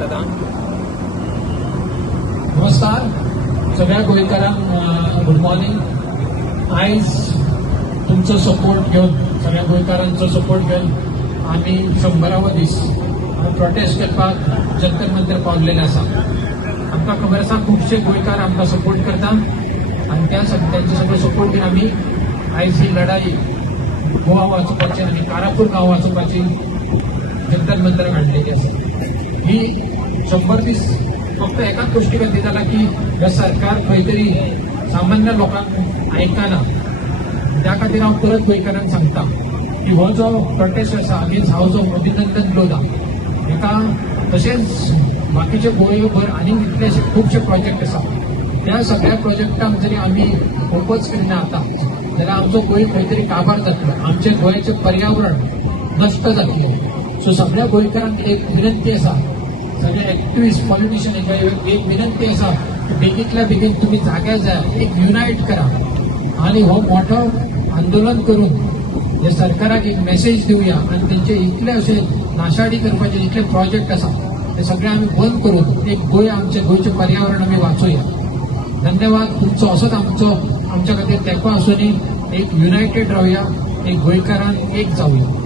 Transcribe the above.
दादा. नमस्कार सगळ्या गोंयकारांक गुड मॉर्निंग. आयज तुमचो सपोर्ट घेवन सगळ्या गोंयकारांचो सपोर्ट घेवन आम्ही 100वा दीस प्रोटेस्ट करपाक जंतर मंतर पावलेले आसा. आमकां खबर आसा खुबशे गोंयकार आमकां सपोर्ट करता आनी त्यांचे सगळे सपोर्ट घेवन आमी आयज ही लढाई गोवा वाचोवपाची आनी कारापूर गांव वाचोवपाची जंतर मंतर काडलेली आसा. ही 100 दीस फक्त एकाच गोष्टी खातीर जाला की हे सरकार खंय तरी सामान्य लोकांक आयकना. त्या खातीर हांव परत गोंयकारांक सांगता की हो जो प्रोटेस्ट आसा अगेन्स्ट हाऊस ऑफ अभिनंदन लोधा हेका तशेंच बाकीचे गोंयभर आनी इतलेशे खुबशे प्रोजेक्ट आसा. त्या सगळ्या प्रोजेक्टांक जरी आमी ओपोज करिना आता जाल्यार आमचो गोंय खंय तरी काबार जातलो, आमचे गोंयचें पर्यावरण नश्ट जातलें. सो सगळ्या गोंयकारांक एक विनंती आसा, सगळे एक्टिव्हिस्ट पॉलिटिशियन एक विनंती आसा की बेगींतल्या बेगीन तुम्ही जाग्यार जाय, एक युनायट करा आणि हो मोठो आंदोलन करून हे सरकाराक एक मेसेज दिवया आणि त्यांचे इतले असे नाशाडी करपाचे इतले प्रोजेक्ट आसा ते सगळे आम्ही बंद करून एक गोंय आमचे गोंयचे पर्यावरण आम्ही वाचोवया. धन्यवाद तुमचो. असोच आमच्या खातीर तेंको आसूनी एक युनायटेड रावया, एक गोंयकारांक एक जावया.